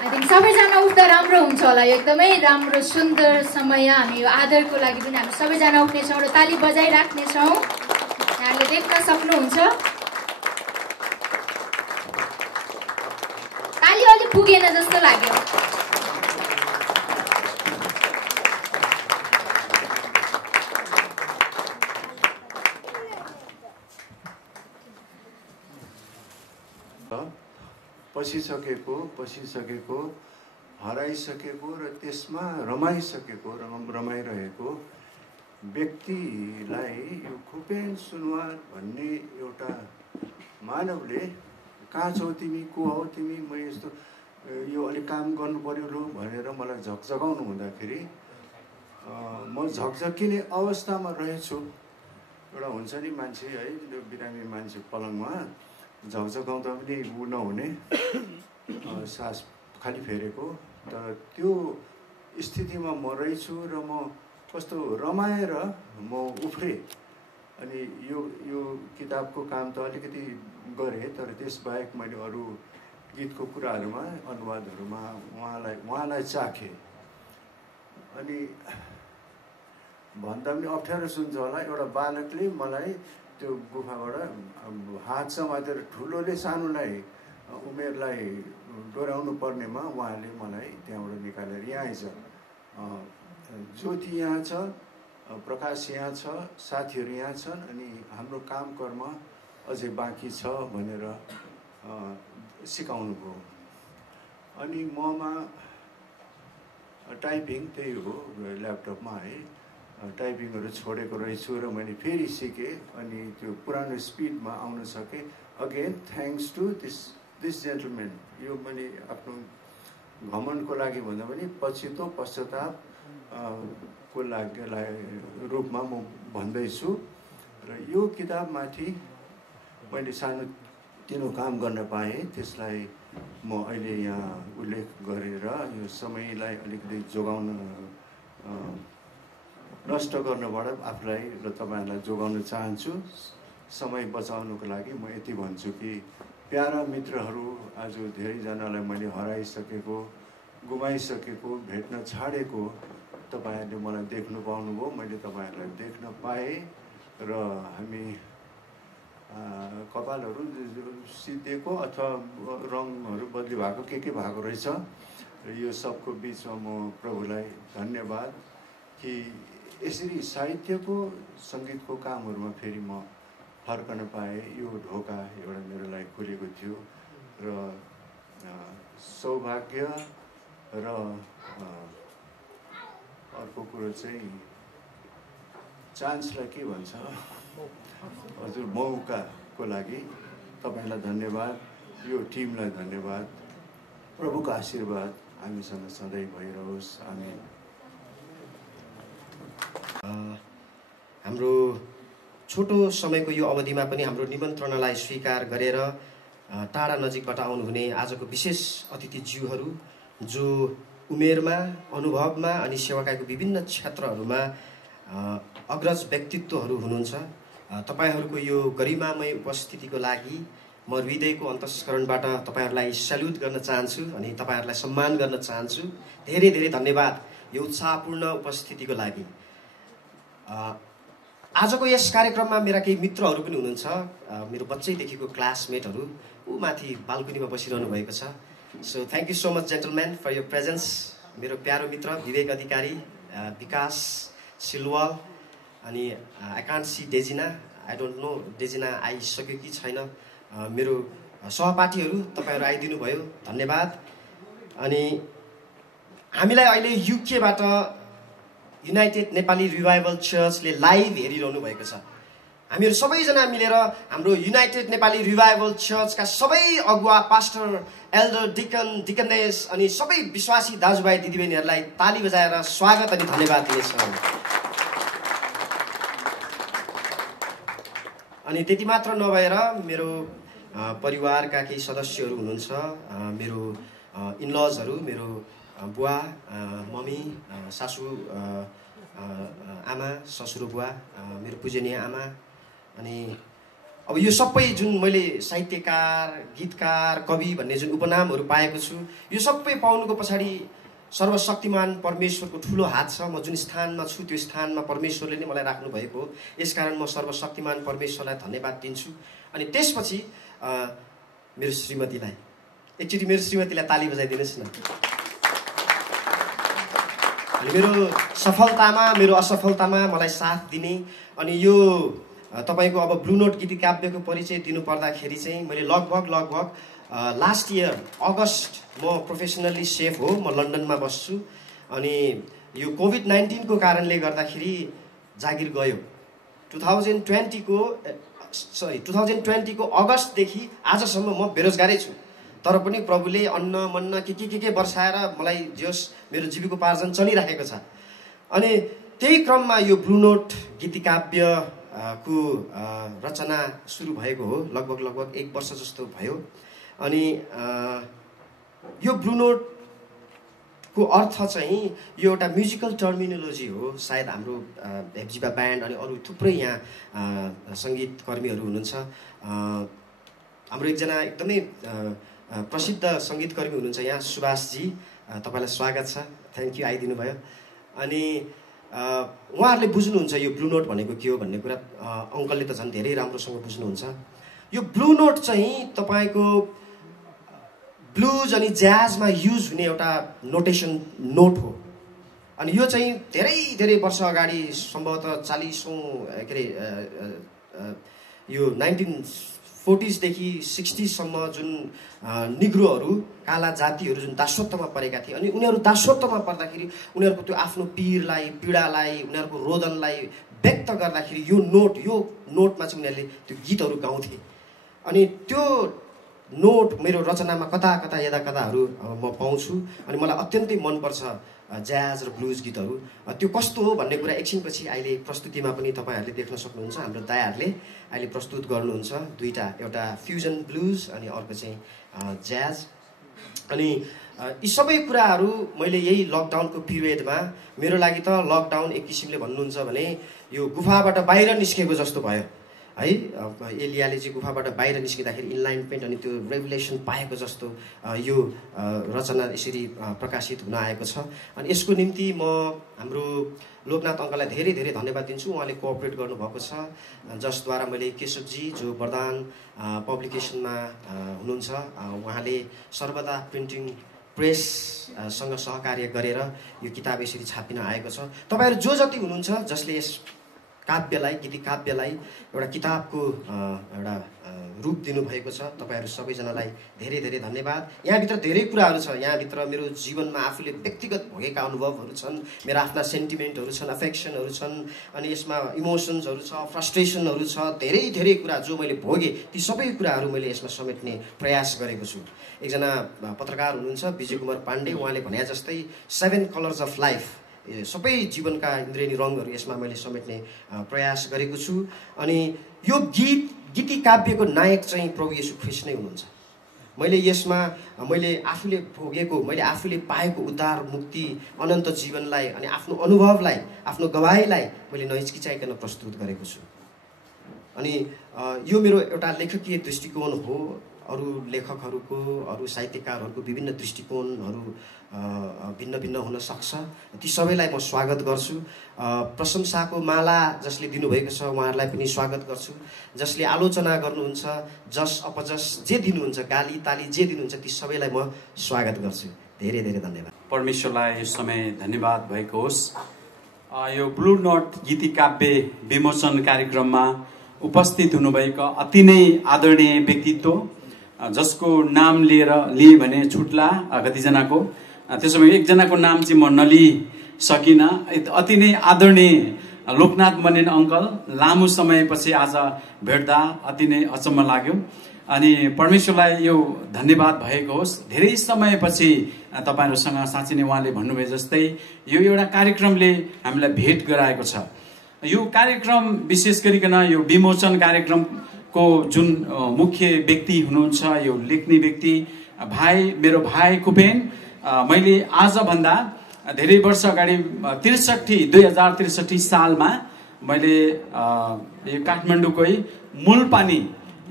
I think सबैजना उठ्दा राम्रो हुन्छ होला। एकदमै राम्रो सुन्दर समय हामी यो आदरको लागि पनि हामी सबैजना उठ्नेछौँ र ताली बजाइराख्नेछौँ। यहाँले देख्न सक्नुहुन्छ ताली अलि पुगेन जस्तो लाग्यो। पसिसकेको हराइसकेको र त्यसमा रमाइसकेको रमाइरहेको व्यक्तिलाई यो खुपेन सुनवार भन्ने एउटा मानवले कहाँ छौ तिमी, को हौ तिमी, म यस्तो यो अलिक काम गर्नु पर्यो लु भनेर मलाई झकझगाउनु हुँदाखेरि म झकझकिने अवस्थामा रहेछु। एउटा हुन्छ नि मान्छे है, बिरामी मान्छे पलङमा झकझगाउँदा पनि ऊ नहुने, सास खाली फेरेको, तर त्यो स्थितिमा म रहेछु र म कस्तो रमाएर म उफ्रेँ। अनि यो किताबको काम त अलिकति गरेँ, तर त्यसबाहेक मैले अरू गीतको कुराहरूमा अनुवादहरूमा उहाँलाई चाखेँ। अनि भन्दा पनि अप्ठ्यारो सुन्छ होला, एउटा बालकले मलाई त्यो गुफाबाट हात समातेर ठुलोले सानोलाई उमेरलाई डोर्याउनु पर्नेमा उहाँले मलाई त्यहाँबाट निकालेर यहाँ आइछ। ज्योति यहाँ छ, प्रकाश यहाँ छ, साथीहरू यहाँ छन्, अनि हाम्रो काम कर्म अझै बाँकी छ भनेर सिकाउनु भयो। अनि ममा टाइपिङ त्यही हो, ल्यापटपमा है टाइपिङहरू छोडेको रहेछु र मैले फेरि सिकेँ। अनि त्यो पुरानो स्पिडमा आउन सकेँ। Again thanks to this gentleman. यो मैले आफ्नो घमण्डको लागि भन्दा पनि पछितो पश्चाताप को लागि रूपमा म भन्दैछु। र यो किताबमाथि मैले सानो काम गर्न पाएँ, त्यसलाई म अहिले यहाँ उल्लेख गरेर यो समयलाई अलिकति जोगाउन नष्ट गर्नबाट आफूलाई र तपाईँहरूलाई जोगाउन चाहन्छु। समय बचाउनुको लागि म यति भन्छु कि प्यारा मित्रहरू, आज धेरैजनालाई मैले हराइसकेको, गुमाइसकेको, भेट्न छाडेको तपाईँहरूले मलाई देख्नु पाउनुभयो, मैले तपाईँहरूलाई देख्न पाएँ। र हामी कपालहरू सिद्धिएको अथवा रङहरू बदली भएको के भएको रहेछ। र यो सबको बिचमा म प्रभुलाई धन्यवाद कि यसरी साहित्यको सङ्गीतको कामहरूमा फेरि म फर्कन पाएँ। यो ढोका एउटा मेरो लागि खुलेको थियो र सौभाग्य र अर्को कुरो चाहिँ चान्सलाई के भन्छ हजुर, मौकाको लागि तपाईँलाई धन्यवाद, यो टिमलाई धन्यवाद। प्रभुको आशीर्वाद हामीसँग सधैँ भइरहोस्। आमीन। हाम्रो छोटो समयको यो अवधिमा पनि हाम्रो निमन्त्रणालाई स्वीकार गरेर टाढा नजिकबाट आउनुहुने आजको विशेष अतिथिज्यूहरू जो उमेरमा, अनुभवमा अनि सेवाकाईको विभिन्न क्षेत्रहरूमा अग्रज व्यक्तित्वहरू हुनुहुन्छ, तपाईहरूको यो गरिमामय उपस्थितिको लागि म हृदयको अन्तस्करणबाट तपाईहरूलाई सल्युट गर्न चाहन्छु अनि तपाईहरूलाई सम्मान गर्न चाहन्छु। धेरै धेरै धन्यवाद यो उत्साहपूर्ण उपस्थितिको लागि। आजको यस कार्यक्रममा मेरा केही मित्रहरू पनि हुनुहुन्छ, मेरो बच्चैदेखिको क्लासमेटहरू, ऊ माथि बाल्कनीमा बसिरहनु भएको छ। So thank you so much gentleman for your presence. मेरो प्यारो मित्र विवेक अधिकारी, विकास सिलवाल, अनि I can't see Dejina, I don't know Dejina आइसक्यो कि छैन। मेरो सहपाठीहरू तपाईँहरू आइदिनु भयो, धन्यवाद। अनि हामीलाई अहिले युकेबाट युनाइटेड नेपाली रिभाइभल चर्चले लाइभ हेरिरहनु भएको छ। हामीहरू सबैजना मिलेर हाम्रो युनाइटेड नेपाली रिभाइभल चर्चका सबै अगुवा, पास्टर, एल्डर, डिकन, डिकनेस अनि सबै विश्वासी दाजुभाइ दिदीबहिनीहरूलाई ताली बजाएर स्वागत अनि धन्यवाद दिनेछौँ। अनि त्यति मात्र नभएर मेरो परिवारका केही सदस्यहरू हुनुहुन्छ, मेरो इनलजहरू, मेरो बुवा, मम्मी, सासू, आमा, ससुर बुवा, मेरो पूजनीय आमा, अनि अब यो सबै जुन मैले साहित्यकार, गीतकार, कवि भन्ने जुन उपनामहरू पाएको छु, यो सबै पाउनुको पछाडि सर्वशक्तिमान परमेश्वरको ठुलो हात छ। म जुन स्थानमा छु त्यो स्थानमा परमेश्वरले नै मलाई राख्नु भएको हो। यसकारण म सर्वशक्तिमान परमेश्वरलाई धन्यवाद दिन्छु। अनि त्यसपछि मेरो श्रीमतीलाई एकचोटि मेरो श्रीमतीलाई ताली बजाइदिनुहोस् न। अनि मेरो सफलतामा, मेरो असफलतामा मलाई साथ दिने, अनि यो तपाईँको अब ब्लू नोट गीति काव्यको परिचय दिनु पर्दाखेरि चाहिँ मैले लगभग लास्ट इयर अगस्त, म प्रोफेसनली सेफ हो, म लन्डनमा बस्छु। अनि यो कोभिड-19 को कारणले गर्दाखेरि जागिर गयो। 2020 को अगस्तदेखि आजसम्म म बेरोजगारै छु। तर पनि प्रभुले अन्न मन्न के वर्षाएर मलाई जस मेरो जीविकोपार्जन चलिरहेको छ। अनि त्यही क्रममा यो ब्लू नोट गीति काव्य को रचना सुरु भएको हो। लगभग 1 वर्ष जस्तो भयो। अनि यो ब्लू नोट को अर्थ चाहिँ यो एउटा म्युजिकल टर्मिनोलोजी हो। सायद हाम्रो हेप्जिबा ब्यान्ड अनि अरू थुप्रै यहाँ सङ्गीतकर्मीहरू हुनुहुन्छ। हाम्रो एकजना एकदमै प्रसिद्ध सङ्गीतकर्मी हुनुहुन्छ यहाँ, सुभाषजी, तपाईँलाई स्वागत छ। थ्याङ्क यू, आइदिनु भयो। अनि उहाँहरूले बुझ्नुहुन्छ यो ब्लू नोट भनेको के हो भन्ने कुरा। अङ्कलले त झन् धेरै राम्रोसँग बुझ्नुहुन्छ। यो ब्लू नोट चाहिँ तपाईँको ब्लुज अनि ज्याजमा युज हुने एउटा नोटेसन नोट हो। अनि यो चाहिँ धेरै वर्ष अगाडि सम्भवतः 40औं के अरे यो 1940s देखि 60s सम्म जुन निग्रोहरू, काला जातिहरू जुन दासत्वमा परेका थिए, अनि उनीहरू दासत्वमा पर्दाखेरि उनीहरूको त्यो आफ्नो पीडलाई, पीडालाई, उनीहरूको रोदनलाई व्यक्त गर्दाखेरि यो नोटमा चाहिँ उनीहरूले त्यो गीतहरू गाउँथे। अनि त्यो नोट मेरो रचनामा कता यदा कताहरू म पाउँछु। अनि मलाई अत्यन्तै मनपर्छ ज्याज र ब्लुज गीतहरू। त्यो कस्तो हो भन्ने कुरा एकछिनपछि अहिले प्रस्तुतिमा पनि तपाईँहरूले देख्न सक्नुहुन्छ। हाम्रो दायाहरूले अहिले प्रस्तुत गर्नुहुन्छ दुईटा, एउटा फ्युजन ब्लुज अनि अर्को चाहिँ ज्याज। अनि यी सबै कुराहरू मैले यही लकडाउनको पिरियडमा, मेरो लागि त लकडाउन एक किसिमले भन्नुहुन्छ भने यो गुफाबाट बाहिर निस्केको जस्तो भयो है। एलियाले चाहिँ गुफाबाट बाहिर निस्किँदाखेरि इनलाइनमेन्ट अनि त्यो रेभुलेसन पाएको जस्तो यो रचना यसरी प्रकाशित हुन आएको छ। अनि यसको निम्ति म हाम्रो लोकनाथ अङ्कललाई धेरै धन्यवाद दिन्छु। उहाँले कोअपरेट गर्नुभएको छ, जसद्वारा मैले केशवजी जो वरदान पब्लिकेसनमा हुनुहुन्छ, उहाँले सर्वदा प्रिन्टिङ प्रेससँग सहकार्य गरेर यो किताब यसरी छापिन आएको छ। तपाईँहरू जो जति हुनुहुन्छ जसले यस काव्यलाई, गीति काव्यलाई एउटा किताबको एउटा रूप दिनुभएको छ, तपाईँहरू सबैजनालाई धेरै धन्यवाद। यहाँभित्र धेरै कुराहरू छ। यहाँभित्र मेरो जीवनमा आफूले व्यक्तिगत भोगेका अनुभवहरू छन्, मेरा आफ्ना सेन्टिमेन्टहरू छन्, अफेक्सनहरू छन्, अनि यसमा इमोसन्सहरू छ, फ्रस्ट्रेसनहरू छ, धेरै कुरा जो मैले भोगेँ ती सबै कुराहरू मैले यसमा समेट्ने प्रयास गरेको छु। एकजना पत्रकार हुनुहुन्छ विजय कुमार पाण्डे, उहाँले भने जस्तै 7 कलर्स अफ लाइफ, सबै जीवनका इन्द्रियणी रङहरू यसमा मैले समेट्ने प्रयास गरेको छु। अनि यो गीति काव्यको नायक चाहिँ प्रभु येशू ख्रीष्ट नै हुनुहुन्छ। मैले यसमा मैले आफूले भोगेको, मैले आफूले पाएको उद्धार, मुक्ति, अनन्त जीवनलाई अनि आफ्नो अनुभवलाई, आफ्नो गवाहीलाई मैले नहिचकिचाइकन प्रस्तुत गरेको छु। अनि यो मेरो एउटा लेखकीय दृष्टिकोण हो। अरू लेखकहरूको, अरू साहित्यकारहरूको विभिन्न दृष्टिकोणहरू भिन्न हुन सक्छ। ती सबैलाई म स्वागत गर्छु। प्रशंसाको माला जसले दिनुभएको छ उहाँहरूलाई पनि स्वागत गर्छु। जसले आलोचना गर्नुहुन्छ, जस अपजस जे दिनुहुन्छ, गाली ताली जे दिनुहुन्छ, ती सबैलाई म स्वागत गर्छु। धेरै धन्यवाद। परमेश्वरलाई यो समय धन्यवाद भएको होस्। यो ब्लू नोट गीति काव्य विमोचन कार्यक्रममा उपस्थित हुनुभएका अति नै आदरणीय व्यक्तित्व, जसको नाम लिए भने छुट्ला कतिजनाको, त्यसो भए एकजनाको नाम चाहिँ म नलिई सकिनँ। अति नै आदरणीय लोकनाथ मनेन अङ्कल, लामो समयपछि आज भेट्दा अति नै अचम्म लाग्यो। अनि परमेश्वरलाई यो धन्यवाद भएको होस्। धेरै समयपछि तपाईँहरूसँग साँच्चै नै उहाँले भन्नुभयो जस्तै यो एउटा कार्यक्रमले हामीलाई भेट गराएको छ। यो कार्यक्रम विशेष गरिकन यो विमोचन कार्यक्रम को जुन मुख्य व्यक्ति हुनुहुन्छ, यो लेख्ने व्यक्ति मेरो भाइ कुपेन, मैले आजभन्दा धेरै वर्ष अगाडि 2063 सालमा मैले यो काठमाडौँकै मूलपानी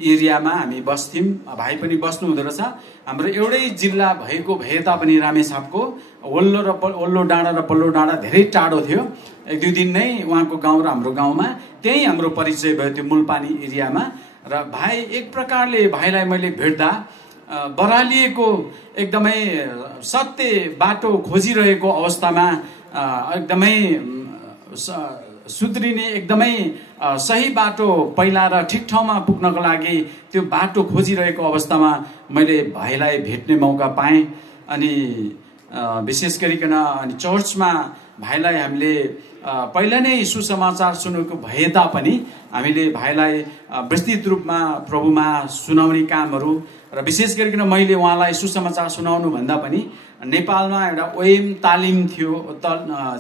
एरियामा हामी बस्थ्यौँ, भाइ पनि बस्नु हुँदो रहेछ। हाम्रो एउटै जिल्ला भएको भए तापनि रामेछापको वल्लो डाँडा र पल्लो डाँडा धेरै टाढो थियो। 1-2 दिन नै उहाँको गाउँ र हाम्रो गाउँमा त्यही हाम्रो परिचय भयो त्यो मूलपानी एरियामा। र भाइ एक प्रकारले भाइलाई मैले भेट्दा बरालिएको एकदमै सत्य बाटो खोजिरहेको अवस्थामा एकदमै सुध्रिने एकदमै सही बाटो पहिला र ठिक ठाउँमा पुग्नको लागि त्यो बाटो खोजिरहेको अवस्थामा मैले भाइलाई भेट्ने मौका पाएँ। अनि विशेष गरिकन अनि चर्चमा भाइलाई हामीले पहिला नै सुसमाचार सुनेको भए तापनि हामीले भाइलाई विस्तृत रूपमा प्रभुमा सुनाउने कामहरू र विशेष गरिकन मैले उहाँलाई सुसमाचार सुनाउनु भन्दा पनि नेपालमा एउटा ओएम तालिम थियो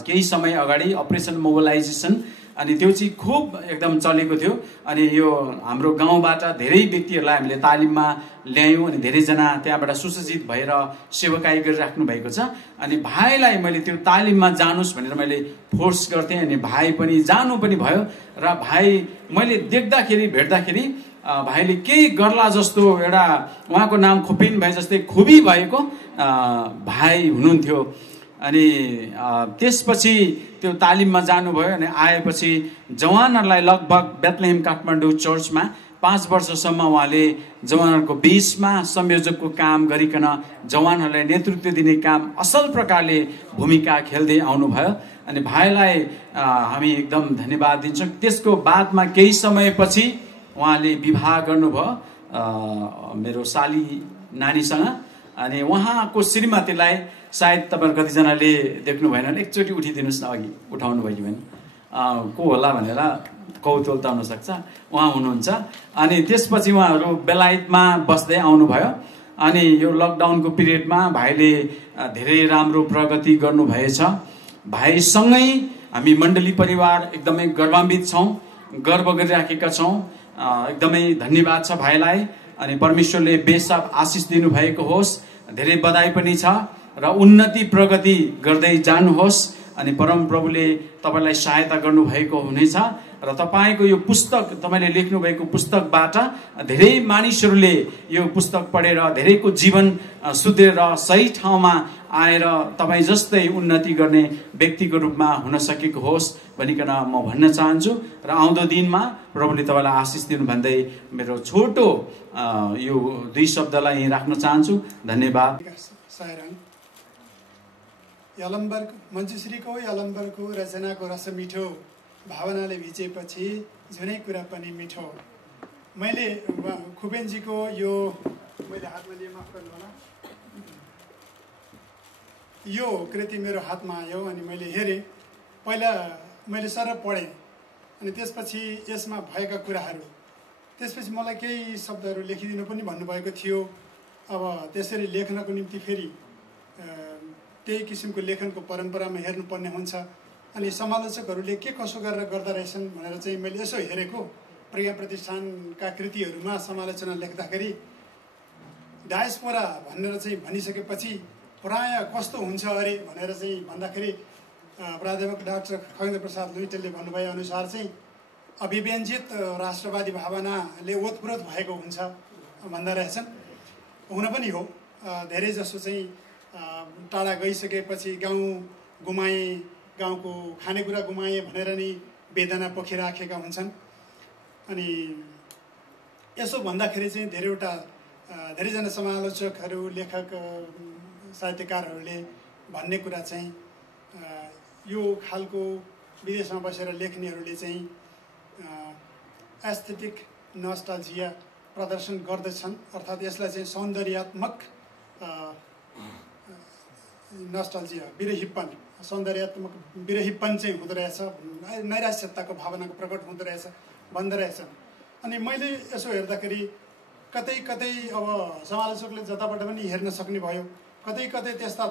केही समय अगाडि, अपरेसन मोबिलाइजेसन, अनि त्यो चाहिँ खुब एकदम चलेको थियो। अनि यो हाम्रो गाउँबाट धेरै व्यक्तिहरूलाई हामीले तालिममा ल्यायौँ अनि धेरैजना त्यहाँबाट सुसज्जित भएर सेवाकाई गरिराख्नु भएको छ। अनि भाइलाई मैले त्यो तालिममा जानुस् भनेर मैले फोर्स गर्थेँ अनि भाइ पनि जानु पनि भयो। र भाइ मैले देख्दाखेरि भेट्दाखेरि भाइले केही गर्ला जस्तो एउटा उहाँको नाम खुपिन भाइ जस्तै खुबी भएको भाइ हुनुहुन्थ्यो। अनि त्यसपछि त्यो तालिममा जानुभयो अनि आएपछि जवानहरूलाई लगभग बेथलेहेम काठमाडौँ चर्चमा 5 वर्षसम्म उहाँले जवानहरूको बिचमा संयोजकको काम गरिकन जवानहरूलाई नेतृत्व दिने काम असल प्रकारले भूमिका खेल्दै आउनुभयो। अनि भाइलाई हामी एकदम धन्यवाद दिन्छौँ। त्यसको बादमा केही समयपछि उहाँले विवाह गर्नुभयो मेरो साली नानीसँग। अनि उहाँको श्रीमतीलाई सायद तपाईहरु कतिजनाले देख्नु भएन भने एकचोटि उठिदिनुस् न, अघि उठाउनु भयो कि भएन को होला भनेर कौतूहल त हुन सक्छ, उहाँ हुनुहुन्छ। अनि त्यसपछि उहाँहरू बेलायतमा बस्दै आउनुभयो। अनि यो लकडाउनको पिरियडमा भाइले धेरै राम्रो प्रगति गर्नुभएछ। भाइसँगै हामी मण्डली परिवार एकदमै गर्वान्वित छौँ, गर्व गरिराखेका छौँ। एकदमै धन्यवाद छ भाइलाई। अनि परमेश्वरले बेसाब आशिष दिनुभएको होस्, धेरै बधाई पनि छ र उन्नति प्रगति गर्दै जानुहोस्। अनि परम प्रभुले तपाईलाई सहायता गर्नुभएको हुनेछ र तपाईको यो पुस्तक, तपाईले लेख्नुभएको पुस्तकबाट धेरै मानिसहरूले यो पुस्तक पढेर धेरैको जीवन सुध्रेर सही ठाउँमा आएर तपाईँ जस्तै उन्नति गर्ने व्यक्तिको रूपमा हुन सकेको होस् भनिकन म भन्न चाहन्छु। र आउँदो दिनमा प्रभुले तपाईँलाई आशिष दिनु भन्दै मेरो छोटो यो 2 शब्दलाई यहीँ राख्न चाहन्छु। धन्यवाद। यलम्बरको मञ्जुश्रीको यलम्बरको रचनाको रस मिठो, भावनाले भिजेपछि जुनै कुरा पनि मिठो। मैले खुपेनजीको यो मैले हातमा लिए माफ गर्नु होला, यो कृति मेरो हातमा आयो अनि मैले हेरेँ। पहिला मैले सरर पढेँ अनि त्यसपछि यसमा भएका कुराहरू, त्यसपछि मलाई केही शब्दहरू लेखिदिनु पनि भन्नुभएको थियो। अब त्यसरी लेख्नको निम्ति फेरि त्यही किसिमको लेखनको परम्परामा हेर्नुपर्ने हुन्छ। अनि समालोचकहरूले के कसो गरेर गर्दा रहेछन् भनेर चाहिँ मैले यसो हेरेको। प्रज्ञा प्रतिष्ठानका कृतिहरूमा समालोचना लेख्दाखेरि डायस्पोरा भनेर चाहिँ भनिसकेपछि प्राय कस्तो हुन्छ अरे भनेर चाहिँ भन्दाखेरि प्राध्यापक डाक्टर खगेन्द्र प्रसाद लुइटेलले भन्नुभए अनुसार चाहिँ अभिव्यञ्जित राष्ट्रवादी भावनाले ओतप्रोत भएको हुन्छ भन्दा रहेछन्। हुन पनि हो, धेरै जसो चाहिँ टाढा गइसकेपछि गाउँ गुमाएँ, गाउँको खानेकुरा गुमाएँ भनेर नि वेदना पोखिराखेका हुन्छन्। अनि यसो भन्दाखेरि चाहिँ धेरैजना समालोचकहरू, लेखक, साहित्यकारहरूले भन्ने कुरा चाहिँ यो खालको विदेशमा बसेर लेख्नेहरूले चाहिँ एस्थेटिक नस्टाल्जिया प्रदर्शन गर्दछन्। अर्थात् यसलाई चाहिँ सौन्दर्यात्मक नस्टाल्जिया, विरहीपन, सौन्दर्यात्मक विरहीपन चाहिँ हुँदो रहेछ, नैराश्यताको भावनाको प्रकट हुँदो रहेछ भन्दो रहेछन्। अनि मैले यसो हेर्दाखेरि कतै कतै अब समालोचकले जताबाट पनि हेर्न सक्ने भयो, कतै कतै त्यस्ता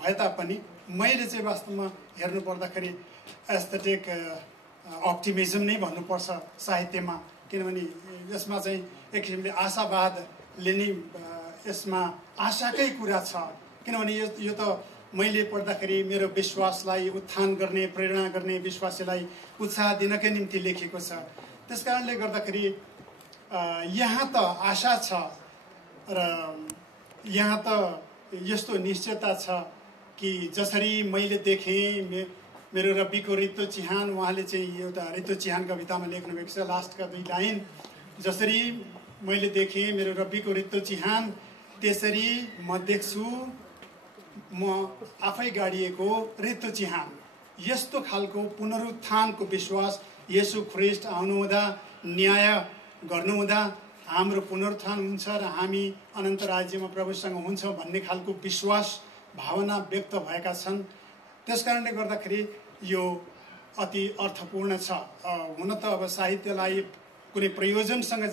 भए तापनि मैले चाहिँ वास्तवमा हेर्नु पर्दाखेरि एस्थेटिक अप्टिमिजम नै भन्नुपर्छ साहित्यमा। किनभने यसमा चाहिँ एक किसिमले आशावादले नै यसमा आशाकै कुरा छ। किनभने यो त मैले पढ्दाखेरि मेरो विश्वासलाई उत्थान गर्ने, प्रेरणा गर्ने, विश्वासीलाई उत्साह दिनकै निम्ति लेखेको छ। त्यस कारणले गर्दाखेरि यहाँ त आशा छ र यहाँ त यस्तो निश्चयता छ कि जसरी मैले देखेँ मेरो रब्बीको रित्तो चिहान, उहाँले चाहिँ एउटा रित्तो चिहान कवितामा लेख्नु भएको छ लास्टका 2 लाइन, जसरी मैले देखेँ मेरो रब्बीको रित्तो चिहान त्यसरी म देख्छु म आफै गाडिएको रित्तो चिहान। यस्तो खालको पुनरुत्थानको विश्वास, येशू ख्रीष्ट आउनुहुँदा न्याय गर्नुहुँदा हाम्रो पुनरुत्थान हुन्छ र हामी अनन्त राज्यमा प्रभुसँग हुन्छौँ भन्ने खालको विश्वास भावना व्यक्त भएका छन्। त्यसकारणले गर्दाखेरि यो अति अर्थपूर्ण छ। हुन त अब साहित्यलाई कुनै प्रयोजनसँग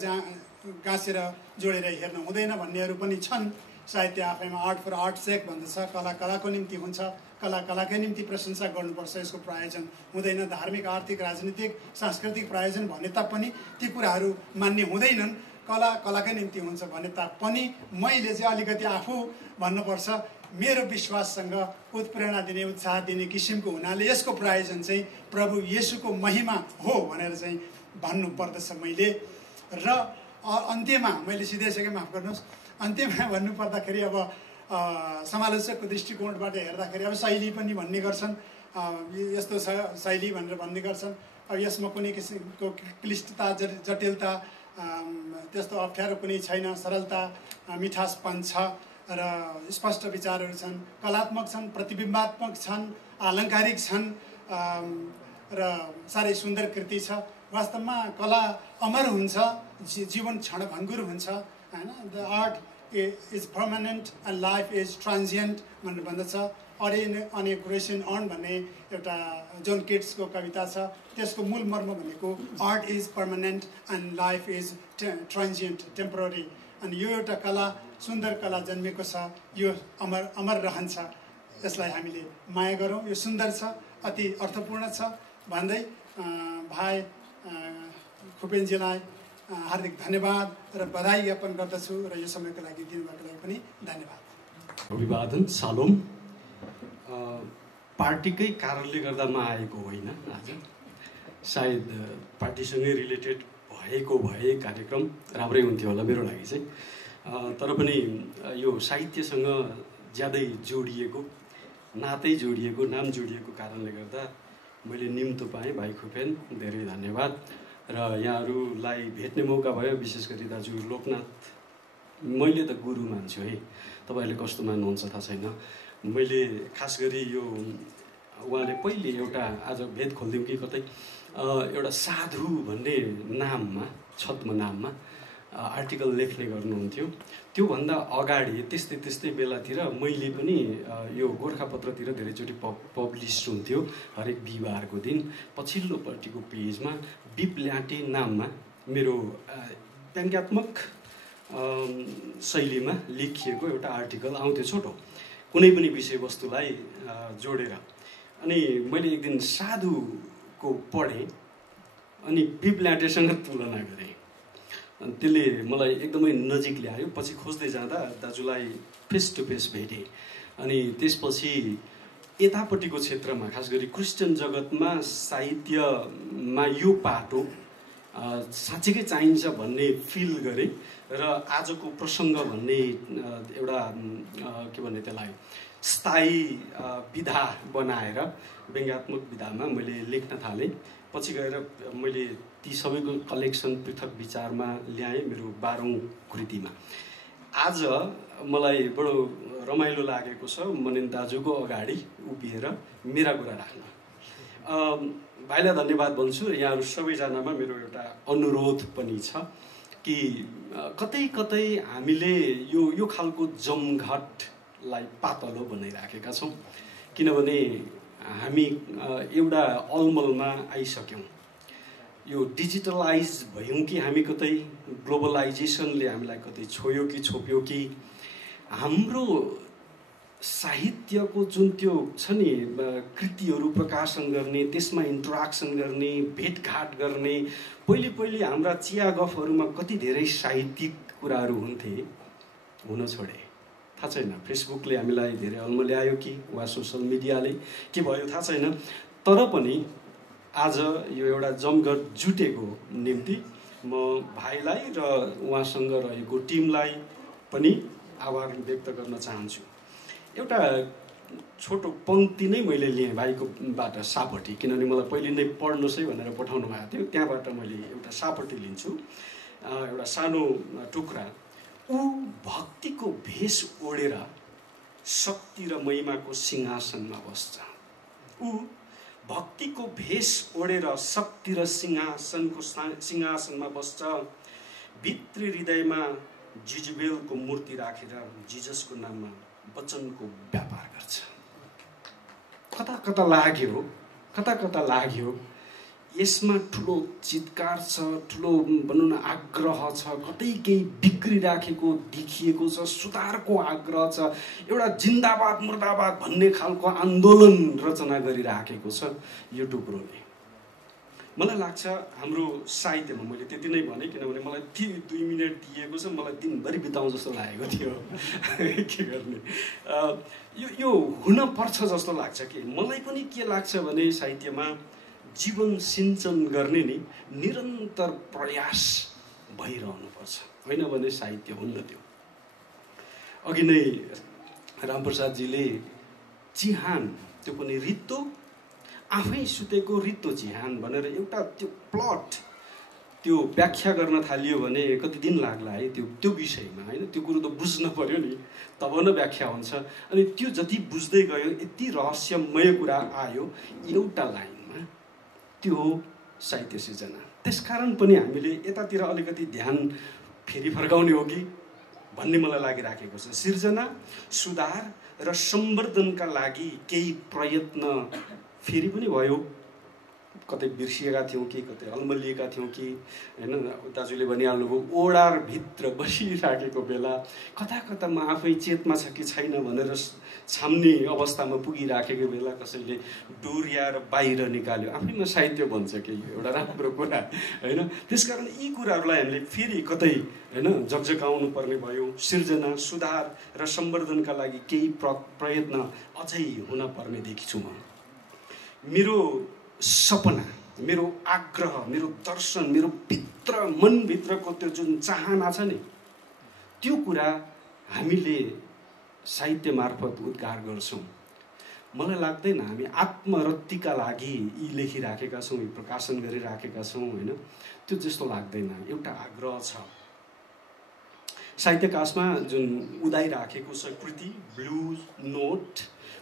गाँसेर जोडेर हेर्नु हुँदैन भन्नेहरू पनि छन्। साहित्य आफैमा आर्ट फर आर्ट सेक भन्दछ, कला कलाको निम्ति हुन्छ, कला कलाकै निम्ति प्रशंसा गर्नुपर्छ, यसको प्रायोजन हुँदैन। धार्मिक, आर्थिक, राजनीतिक, सांस्कृतिक प्रायोजन भने तापनि ती कुराहरू मान्य हुँदैनन्। कला कलाकै निम्ति हुन्छ भने तापनि मैले चाहिँ अलिकति आफू भन्नुपर्छ, मेरो विश्वाससँग उत्प्रेरणा दिने, उत्साह दिने किसिमको हुनाले यसको प्रायोजन चाहिँ प्रभु येशूको महिमा हो भनेर चाहिँ भन्नुपर्दछ मैले। र अन्त्यमा मैले सिधैसकै माफ गर्नुहोस्, अन्त्यमा भन्नुपर्दाखेरि अब समालोचकको दृष्टिकोणबाट हेर्दाखेरि अब शैली पनि भन्ने गर्छन्, यस्तो छ शैली भनेर भन्ने गर्छन्। अब यसमा कुनै किसिमको क्लिष्टता, जटिलता, त्यस्तो अप्ठ्यारो कुनै छैन, सरलता, मिठासपन छ र स्पष्ट विचारहरू छन्, कलात्मक छन्, प्रतिबिम्बात्मक छन्, आलङ्कारिक छन् र साह्रै सुन्दर कृति छ। वास्तवमा कला अमर हुन्छ, जीवन क्षणभङ्गुर हुन्छ हैन। The art is permanent and life is transient भनेर भन्दछ। अन ए क्वेसन अन भन्ने एउटा जोन किट्सको कविता छ, त्यसको मूल मर्म भनेको art is permanent and life is transient, temporary. अनि यो एउटा कला, सुन्दर कला जन्मेको छ, यो अमर रहन्छ। यसलाई हामीले माया गरौँ, यो सुन्दर छ, अति अर्थपूर्ण छ भन्दै भाइ खुपेनजीलाई हार्दिक धन्यवाद र बधाई ज्ञापन गर्दछु र यो समयको लागि दिनुभएको लागि पनि धन्यवाद। अभिवादन, सालोम। पार्टीकै कारणले गर्दा म आएको होइन आज, सायद पार्टीसँगै रिलेटेड भएको भए कार्यक्रम राम्रै हुन्थ्यो होला मेरो लागि चाहिँ। तर पनि यो साहित्यसँग ज्यादै जोडिएको, नातै जोडिएको, नाम जोडिएको कारणले गर्दा मैले निम्तो पाएँ। भाइ खुपेन, धेरै धन्यवाद। र यहाँहरूलाई भेट्ने मौका भयो, विशेष गरी दाजु लोकनाथ। मैले त गुरु मान्छु है, तपाईँहरूले कस्तो मान्नुहुन्छ थाहा छैन। मैले खास गरी यो उहाँले पहिले एउटा, आज भेद खोलिदिउँ कि कतै, एउटा साधु भन्ने नाममा, छद्म नाममा आर्टिकल लेख्ने गर्नुहुन्थ्यो। त्योभन्दा अगाडि त्यस्तै बेलातिर मैले पनि यो गोर्खापत्रतिर धेरैचोटि पब्लिस हुन्थ्यो हरेक बिहिबारको दिन। पछिल्लोपट्टिको पेजमा बिप्ल्याटे नाममा मेरो व्यङ्ग्यात्मक शैलीमा लेखिएको एउटा आर्टिकल आउँथ्यो, छोटो, कुनै पनि विषयवस्तुलाई जोडेर। अनि मैले एक दिन साधुको पढेँ अनि बिप्ल्याटेसँग तुलना गरेँ। अनि त्यसले मलाई एकदमै नजिक ल्यायो। पछि खोज्दै जाँदा दाजुलाई फेस टु फेस भेटेँ। अनि त्यसपछि यतापट्टिको क्षेत्रमा, खास गरी क्रिस्चियन जगतमा साहित्यमा यो पाटो साँच्चीकै चाहिन्छ भन्ने फिल गरेँ। र आजको प्रसङ्ग भन्ने एउटा के भन्ने त्यसलाई स्थायी विधा बनाएर व्यङ्ग्यात्मक विधामा मैले लेख्न थालेँ। पछि गएर मैले ती सबैको कलेक्सन पृथक विचारमा ल्याएँ मेरो 12औं कृतिमा। आज मलाई बडो रमाइलो लागेको छ मनिन दाजुको अगाडि उभिएर मेरा कुरा राख्न। भाइलाई धन्यवाद भन्छु। यहाँहरू सबैजनामा मेरो एउटा अनुरोध पनि छ कि कतै कतै हामीले यो खालको जमघटलाई पातलो बनाइराखेका छौँ, किनभने हामी एउटा अलमलमा आइसक्यौँ। यो डिजिटलाइज भयौँ कि हामी कतै, ग्लोबलाइजेसनले हामीलाई कतै छोयो कि छोप्यो कि, हाम्रो साहित्यको जुन त्यो छ नि कृतिहरू प्रकाशन गर्ने, त्यसमा इन्ट्राक्सन गर्ने, भेटघाट गर्ने, पहिले हाम्रा चिया गफहरूमा कति धेरै साहित्यिक कुराहरू हुन्थे, हुन छोडे। थाहा छैन फेसबुकले हामीलाई धेरै अल्मल्यायो कि वा सोसल मिडियाले के भयो थाहा छैन। तर पनि आज यो एउटा जमघट जुटेको निम्ति म भाइलाई र उहाँसँग रहेको टिमलाई पनि आभार व्यक्त गर्न चाहन्छु। एउटा छोटो पङ्क्ति नै मैले लिएँ भाइकोबाट सापट्टि, किनभने मलाई पहिले नै पढ्नुहोस् है भनेर पठाउनु भएको थियो, त्यहाँबाट मैले एउटा सापट्टि लिन्छु। एउटा सानो टुक्रा। ऊ भक्तिको भेष ओढेर शक्ति र महिमाको सिंहासनमा बस्छ। ऊ भक्तिको भेष ओढेर शक्ति र सिंहासनमा बस्छ। भित्री हृदयमा जिजबेलको मूर्ति राखेर जिजसको नाममा वचनको व्यापार गर्छ। कता कता लाग्यो यसमा ठुलो चित्कार छ, ठुलो भनौँ न आग्रह छ, कतै केही बिक्री राखेको देखिएको छ, सुधारको आग्रह छ, एउटा जिन्दाबाद मुर्दाबाद भन्ने खालको आन्दोलन रचना गरिराखेको छ यो टुक्रोले। मलाई लाग्छ हाम्रो साहित्यमा, मैले त्यति नै भने किनभने मलाई 2 मिनट दिएको छ, मलाई दिनभरि बिताउँ जस्तो लागेको थियो। के गर्ने, यो हुन पर्छ जस्तो लाग्छ कि मलाई पनि के लाग्छ भने साहित्यमा जीवन सिञ्चन गर्ने नि निरन्तर प्रयास भइरहनुपर्छ, होइन भने साहित्य हुन्न। त्यो अघि नै रामप्रसादजीले चिहान, त्यो पनि रित्तो, आफै सुतेको रित्तो चिहान भनेर एउटा त्यो प्लट त्यो व्याख्या गर्न थालियो भने कति दिन लाग्ला है त्यो विषयमा, होइन? त्यो कुरो त बुझ्न पर्यो नि, तब न व्याख्या हुन्छ। अनि त्यो जति बुझ्दै गयो यति रहस्यमय कुरा आयो एउटा लाइनमा, त्यो हो साहित्य सिर्जना। त्यसकारण पनि हामीले यतातिर अलिकति ध्यान फेरि फर्काउने हो कि भन्ने मलाई लागिराखेको छ। सिर्जना, सुधार र सम्वर्धनका लागि केही प्रयत्न फेरि पनि भयो। कतै बिर्सिएका थियौँ कि कतै अल्मलिएका थियौँ कि, होइन? दाजुले भनिहाल्नुभयो ओडारभित्र बसिराखेको बेला कता कता म आफै चेतमा छ कि छैन भनेर छाम्ने अवस्थामा पुगिराखेको बेला कसैले डोर्याएर बाहिर निकाल्यो, आफैमा साहित्य बन्छ कि यो एउटा राम्रो कुरा, होइन? त्यसकारण यी कुराहरूलाई हामीले फेरि कतै, होइन, जगजगाउनु पर्ने भयो। सिर्जना, सुधार र सम्वर्धनका लागि केही प्रयत्न अझै हुन पर्ने देख्छु म। मेरो सपना, मेरो आग्रह, मेरो दर्शन, मेरो मनभित्रको त्यो जुन चाहना छ नि, त्यो कुरा हामीले साहित्य मार्फत उद्घार गर्छौँ। मलाई लाग्दैन हामी आत्मरतिका लागि यी लेखिराखेका छौँ, यी प्रकाशन गरिराखेका छौँ, होइन? त्यो जस्तो लाग्दैन। एउटा आग्रह छ। साहित्यकाशमा जुन उदाइराखेको छ कृति ब्लू नोट,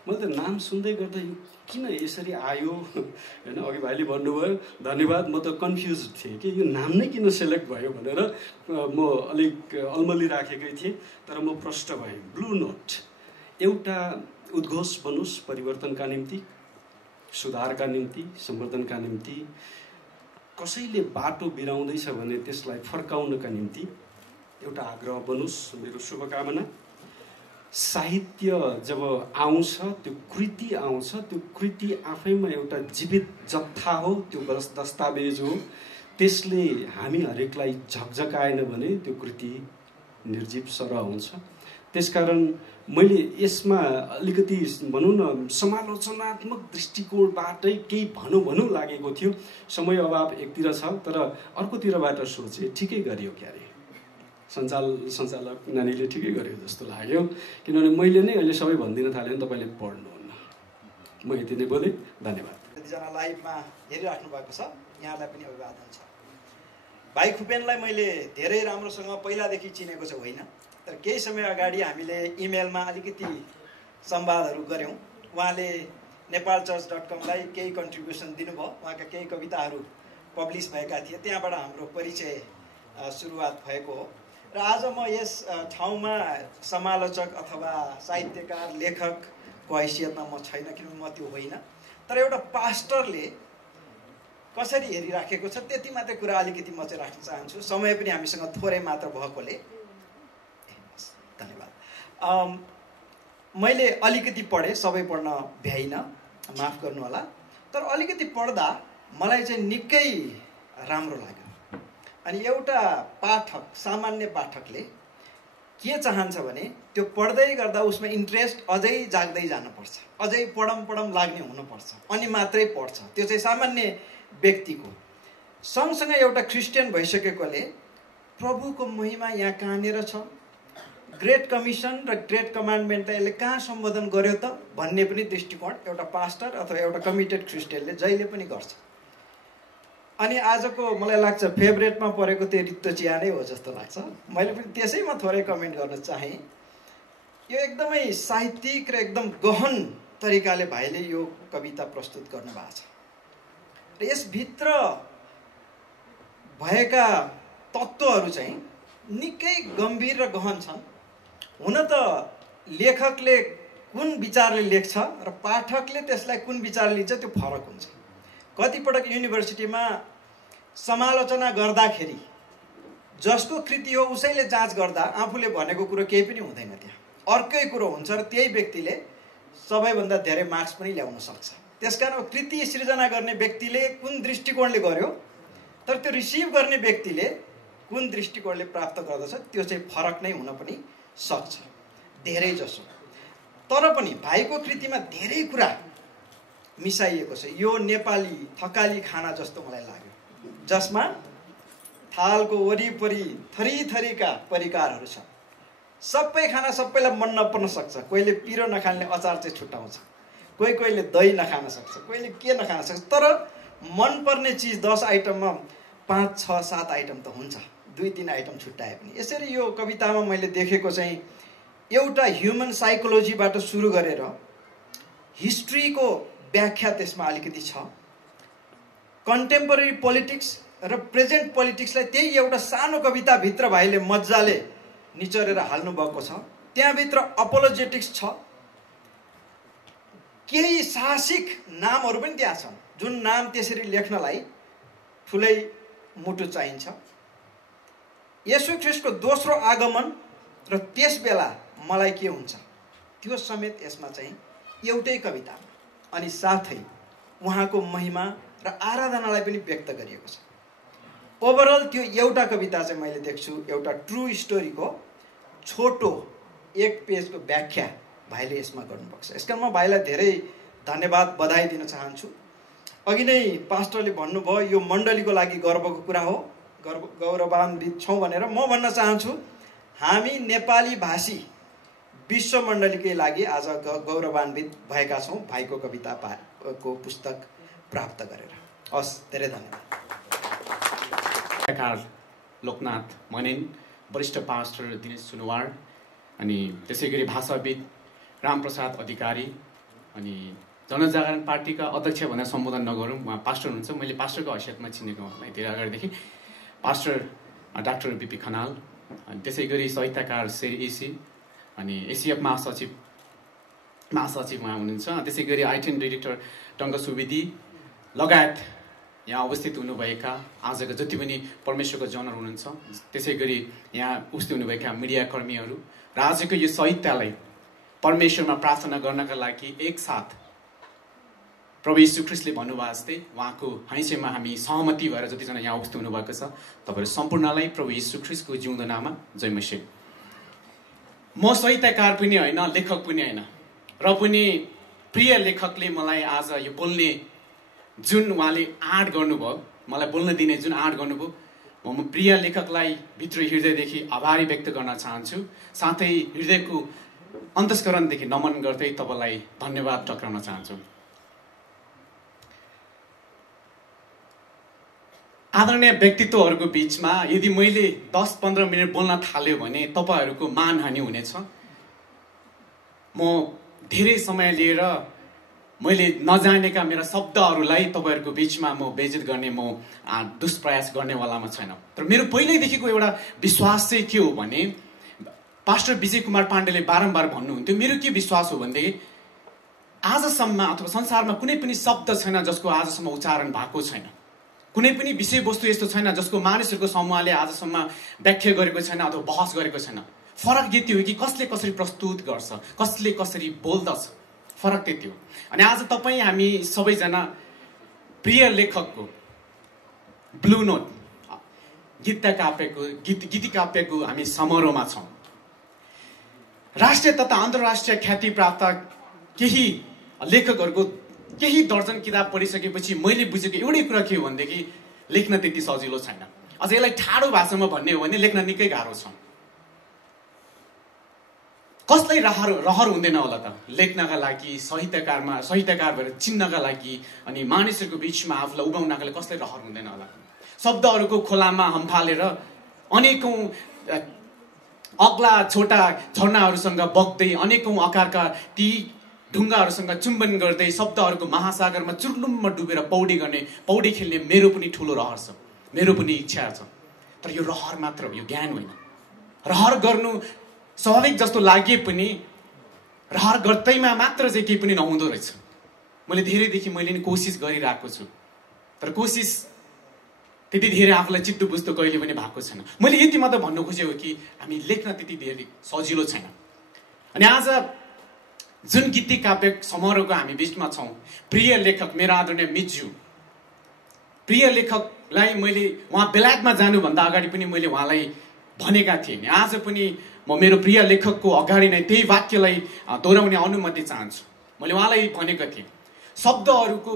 मैले त नाम सुन्दै गर्दा यो किन यसरी आयो, होइन? अघि भाइले भन्नुभयो, धन्यवाद, म त कन्फ्युज थिएँ कि यो नाम नै किन सेलेक्ट भयो भनेर म अलिक अल्मली राखेकै थिएँ, तर म प्रष्ट भएँ। ब्लू नोट एउटा उद्घोष बनोस् परिवर्तनका निम्ति, सुधारका निम्ति, सम्वर्धनका निम्ति। कसैले बाटो बिराउँदैछ भने त्यसलाई फर्काउनका निम्ति एउटा आग्रह बनोस्, मेरो शुभकामना। साहित्य जब आउँछ, त्यो कृति आउँछ, त्यो कृति आफैमा एउटा जीवित जत्था हो, त्यो दस्तावेज हो। त्यसले हामी हरेकलाई झकझकाएन भने त्यो कृति निर्जीव सरह हुन्छ। त्यसकारण मैले यसमा अलिकति भनौँ न समालोचनात्मक दृष्टिकोणबाटै केही भनौँ लागेको थियो। समय अभाव एकतिर छ, तर अर्कोतिरबाट सोचे ठिकै गरियो क्यारे, सञ्चालक नानीले ठिकै गर्यो जस्तो लाग्यो। किनभने मैले नै अहिले सबै भनिदिन थालेँ, तपाईँले पढ्नुहुन्न। म यति नै बोलेँ, धन्यवाद। कतिजना लाइभमा हेरिराख्नु भएको छ, यहाँलाई पनि अभिवादन छ। भाइ खुपेनलाई मैले धेरै राम्रोसँग पहिलादेखि चिनेको चाहिँ होइन, तर केही समय अगाडि हामीले इमेलमा अलिकति संवादहरू गऱ्यौँ। उहाँले nepalchurch.com-लाई केही कन्ट्रिब्युसन दिनुभयो, उहाँका केही कविताहरू पब्लिस भएका थिए, त्यहाँबाट हाम्रो परिचय सुरुवात भएको हो। र आज म यस ठाउँमा समालोचक अथवा साहित्यकार, लेखकको हैसियतमा म छैन, किनभने म त्यो होइन। तर एउटा पास्टरले कसरी हेरिराखेको छ त्यति मात्रै कुरा अलिकति म चाहिँ राख्न चाहन्छु। समय पनि हामीसँग थोरै मात्र भएकोले धन्यवाद। मैले अलिकति पढेँ, सबै पढ्न भ्याइनँ, माफ गर्नु होला। तर अलिकति पढ्दा मलाई चाहिँ निकै राम्रो लाग्यो। अनि एउटा पाठक, सामान्य पाठकले के चाहन्छ भने त्यो पढ्दै गर्दा उसमा इन्ट्रेस्ट अझै जाग्दै जानुपर्छ, अझै पढम लाग्ने हुनुपर्छ, अनि मात्रै पढ्छ। त्यो चाहिँ सामान्य व्यक्तिको। सँगसँगै एउटा क्रिस्चियन भइसकेकोले प्रभुको महिमा यहाँ कहाँनिर छ, ग्रेट कमिसन र ग्रेट कमान्डमेन्टलाई यसले कहाँ सम्बोधन गर्यो त भन्ने पनि दृष्टिकोण एउटा पास्टर अथवा एउटा कमिटेड क्रिस्चियनले जहिले पनि गर्छ। अनि आजको मलाई लाग्छ फेभरेटमा परेको त्यो रित्तो चिया नै हो जस्तो लाग्छ। मैले पनि त्यसैमा थोरै कमेन्ट गर्न चाहेँ। यो एकदमै साहित्यिक र एकदम गहन तरिकाले भाइले यो कविता प्रस्तुत गर्नुभएको छ र यसभित्र भएका तत्त्वहरू चाहिँ निकै गम्भीर र गहन छन्। हुन त लेखकले कुन विचारले लेख्छ र पाठकले त्यसलाई कुन विचारले लिन्छ त्यो फरक हुन्छ। कतिपटक युनिभर्सिटीमा समालोचना गर्दाखेरि जसको कृति हो उसैले जाँच गर्दा आफूले भनेको कुरो केही पनि हुँदैन, त्यहाँ अर्कै कुरो हुन्छ र त्यही व्यक्तिले सबैभन्दा धेरै मार्क्स पनि ल्याउन सक्छ। त्यसकारण कृति सृजना गर्ने व्यक्तिले कुन दृष्टिकोणले गर्यो तर त्यो रिसिभ गर्ने व्यक्तिले कुन दृष्टिकोणले प्राप्त गर्दछ त्यो चाहिँ फरक नै हुन पनि सक्छ धेरै जसो। तर पनि भाइको कृतिमा धेरै कुरा मिसाइएको छ। यो नेपाली थकाली खाना जस्तो मलाई लाग्यो, जसमा थालको वरिपरि थरी थरीका परिकारहरू छन्। सबै खाना सबैलाई मन नपर्न सक्छ। कोहीले पिरो नखाने अचार चाहिँ छुट्याउँछ, कोहीले दही नखान सक्छ, कोहीले के नखान सक्छ। तर मनपर्ने चिज 10 आइटममा 5, 6, 7 आइटम त हुन्छ, 2-3 आइटम छुट्याए पनि। यसरी यो कवितामा मैले देखेको चाहिँ एउटा ह्युमन साइकोलोजीबाट सुरु गरेर हिस्ट्रीको व्याख्या त्यसमा अलिकति छ, कन्टेम्पोरेरी पोलिटिक्स र प्रेजेन्ट पोलिटिक्सलाई त्यही एउटा सानो कविताभित्र भाइले मजाले निचोरेर हाल्नुभएको छ। त्यहाँभित्र अपोलोजेटिक्स छ, केही साहसिक नामहरू पनि त्यहाँ छन् जुन नाम त्यसरी लेख्नलाई ठुलै मुटु चाहिन्छ। येशू ख्रीष्टको दोस्रो आगमन र त्यस बेला मलाई के हुन्छ त्यो समेत यसमा चाहिँ एउटै कवितामा अनि साथै उहाँको महिमा र आराधनालाई पनि व्यक्त गरिएको छ। ओभरअल त्यो एउटा कविता चाहिँ मैले देख्छु एउटा ट्रु स्टोरीको छोटो 1 पेजको व्याख्या भाइले यसमा गर्नुभएको छ। यसकारण म भाइलाई धेरै धन्यवाद बधाई दिन चाहन्छु। अघि नै पास्टरले भन्नुभयो यो मण्डलीको लागि गर्वको कुरा हो, गौरवान्वित छौँ भनेर म भन्न चाहन्छु हामी नेपाली भाषी विश्व मण्डलीकै लागि आज गौरवान्वित भएका छौँ भाइको कविता को पुस्तक प्राप्त गरेर। हस्, धेरै धन्यवाद। लोकनाथ मनेन, वरिष्ठ पास्टर दिनेश सुनवार, अनि त्यसै गरी भाषाविद रामप्रसाद अधिकारी, अनि जनजागरण पार्टीका अध्यक्ष भनेर सम्बोधन नगरौँ, उहाँ पास्टर हुनुहुन्छ, मैले पास्टरको हैसियतमा चिनेको उहाँलाई धेरै अगाडिदेखि। पास्टर डाक्टर बिपी खनाल, अनि त्यसै गरी साहित्यकार शेर इसी, अनि एसिएफ महासचिव उहाँ हुनुहुन्छ। त्यसै गरी आइटेन डिरेक्टर टङ्क सुवेदी लगायत यहाँ उपस्थित हुनुभएका आजका जति पनि परमेश्वरको जनहरू हुनुहुन्छ, त्यसै गरी यहाँ उपस्थित हुनुभएका मिडियाकर्मीहरू र आजको यो साहित्यलाई परमेश्वरमा प्रार्थना गर्नका लागि एकसाथ प्रभु यीशु ख्रीष्टले भन्नुभएको जस्तै उहाँको हैसियतमा हामी सहमति भएर जतिजना यहाँ उपस्थित हुनुभएको छ तपाईँहरू सम्पूर्णलाई प्रभु यीशु ख्रीष्टको जिउँदो नाममा जय मसीह। म साहित्यकार पनि होइन, लेखक पनि होइन, र पनि प्रिय लेखकले मलाई आज यो बोल्ने जुन उहाँले आँट गर्नुभयो, मलाई बोल्न दिने जुन आँट गर्नुभयो, म प्रिय लेखकलाई भित्र हृदयदेखि आभारी व्यक्त गर्न चाहन्छु। साथै हृदयको अन्तस्करणदेखि नमन गर्दै तपाईँलाई धन्यवाद टक्राउन चाहन्छु। आदरणीय व्यक्तित्वहरूको बिचमा यदि मैले 10-15 मिनट बोल्न थाल्यो भने तपाईँहरूको मानहानि हुनेछ। म धेरै समय लिएर मैले नजानेका मेरा शब्दहरूलाई तपाईँहरूको बिचमा म बेइज्जत गर्ने, म दुष्प्रयास गर्नेवालामा छैन। तर मेरो पहिल्यैदेखिको एउटा विश्वास चाहिँ के हो भने पास्टर विजय कुमार पाण्डेले बारम्बार भन्नुहुन्थ्यो, मेरो के विश्वास हो भनेदेखि आजसम्म अथवा संसारमा कुनै पनि शब्द छैन जसको आजसम्म उच्चारण भएको छैन, कुनै पनि विषयवस्तु यस्तो छैन जसको मानिसहरूको समूहले आजसम्म व्याख्या गरेको छैन अथवा बहस गरेको छैन। फरक यति हो कि कसले कसरी प्रस्तुत गर्छ, कसले कसरी बोल्दछ, फरक त्यति हो। अनि आज तपाईँ हामी सबैजना प्रिय लेखकको ब्लू नोट गीति काव्यको हामी समारोहमा छौँ। राष्ट्रिय तथा अन्तर्राष्ट्रिय ख्याति प्राप्त केही लेखकहरूको केही दर्जन किताब पढिसकेपछि मैले बुझेको एउटै कुरा के हो भनेदेखि लेख्न त्यति सजिलो छैन। अझ यसलाई ठाडो भाषामा भन्ने हो भने लेख्न निकै गाह्रो छ। कसलाई रहर हुँदैन होला त लेख्नका लागि, साहित्यकार भएर चिन्नका लागि, अनि मानिसहरूको बिचमा आफूलाई उभाउनका लागि कसलाई रहर हुँदैन होला। शब्दहरूको खोलामा हम्फालेर अनेकौं अग्ला छोटा झरनाहरूसँग बग्दै, अनेकौं आकारका ती ढुङ्गाहरूसँग चुम्बन गर्दै शब्दहरूको महासागरमा चुर्लुम्म डुबेर पौडी खेल्ने मेरो पनि ठुलो रहर छ, मेरो पनि इच्छा छ। तर यो रहर मात्र हो, यो ज्ञान होइन। रहर गर्नु स्वाभाविक जस्तो लागे पनि रहर गर्दैमा मात्र चाहिँ केही पनि नहुँदो रहेछ। मैले धेरैदेखि मैले नि कोसिस गरिरहेको छु, तर कोसिस त्यति धेरै आफूलाई चित्त बुझ्दो कहिले पनि भएको छैन। मैले यति मात्र भन्नु खोजेको कि हामी लेख्न त्यति धेरै सजिलो छैन। अनि आज जुन गीति काव्य समारोहको हामी बिचमा छौँ, प्रिय लेखक मेरो आदरणीय मिज्यू, प्रिय लेखकलाई मैले उहाँ बेलायतमा जानुभन्दा अगाडि पनि मैले उहाँलाई भनेका थिएँ। आज पनि म मेरो प्रिय लेखकको अगाडि नै त्यही वाक्यलाई दोहोऱ्याउने अनुमति चाहन्छु। मैले उहाँलाई भनेको थिएँ, शब्दहरूको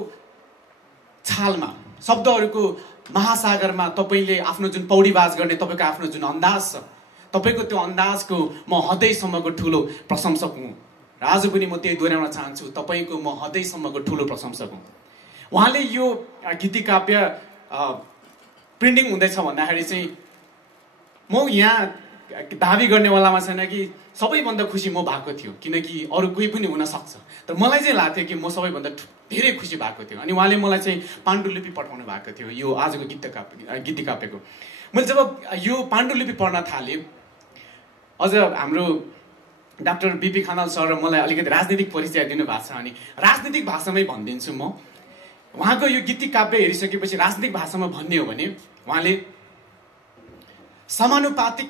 छालमा, शब्दहरूको महासागरमा तपाईँले आफ्नो जुन पौडीबाज गर्ने तपाईँको आफ्नो जुन अन्दाज छ, तपाईँको त्यो अन्दाजको म हदैसम्मको ठुलो प्रशंसक हुँ। र आज पनि म त्यही दोहोऱ्याउन चाहन्छु, तपाईँको म हदैसम्मको ठुलो प्रशंसक हुँ। उहाँले यो गीति काव्य प्रिन्टिङ हुँदैछ भन्दाखेरि चाहिँ म यहाँ दाबी गर्नेवालामा छैन कि सबैभन्दा खुसी म भएको थियो, किनकि अरू कोही पनि हुनसक्छ, तर मलाई चाहिँ लाग्थ्यो कि म सबैभन्दा धेरै खुसी भएको थियो। अनि उहाँले मलाई चाहिँ पाण्डुलिपि पठाउनु भएको थियो यो आजको गीति काव्यको। मैले जब यो पाण्डुलिपि पढ्न थालेँ, अझ हाम्रो डाक्टर बिपी खनाल सर र मलाई अलिकति राजनीतिक परिचय दिनुभएको छ, अनि राजनीतिक भाषामै भनिदिन्छु म। उहाँको यो गीति काव्य हेरिसकेपछि राजनीतिक भाषामा भन्ने हो भने उहाँले समानुपातिक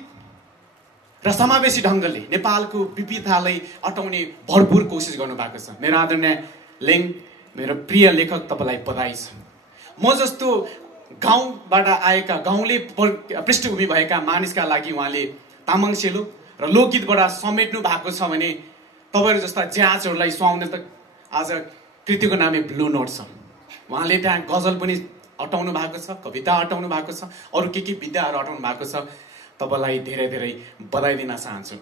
र समावेशी ढङ्गले नेपालको विविधतालाई अटाउने भरपुर कोसिस गर्नुभएको छ। मेरो आदरणीय लेङ, मेरो प्रिय लेखक, तपाईँलाई बधाई छ। म जस्तो गाउँबाट आएका गाउँले पृष्ठभूमि भएका मानिसका लागि उहाँले तामाङ सेलो र लोकगीतबाट समेट्नु भएको छ भने तपाईँहरू जस्ता ज्याजहरूलाई सुहाउने त आज कृतिको नामै ब्लू नोट छ। उहाँले त्यहाँ गजल पनि अटाउनु भएको छ, कविता अटाउनु भएको छ, अरू के विद्याहरू अटाउनु भएको छ। तपाईँलाई धेरै धेरै बधाई दिन चाहन्छु।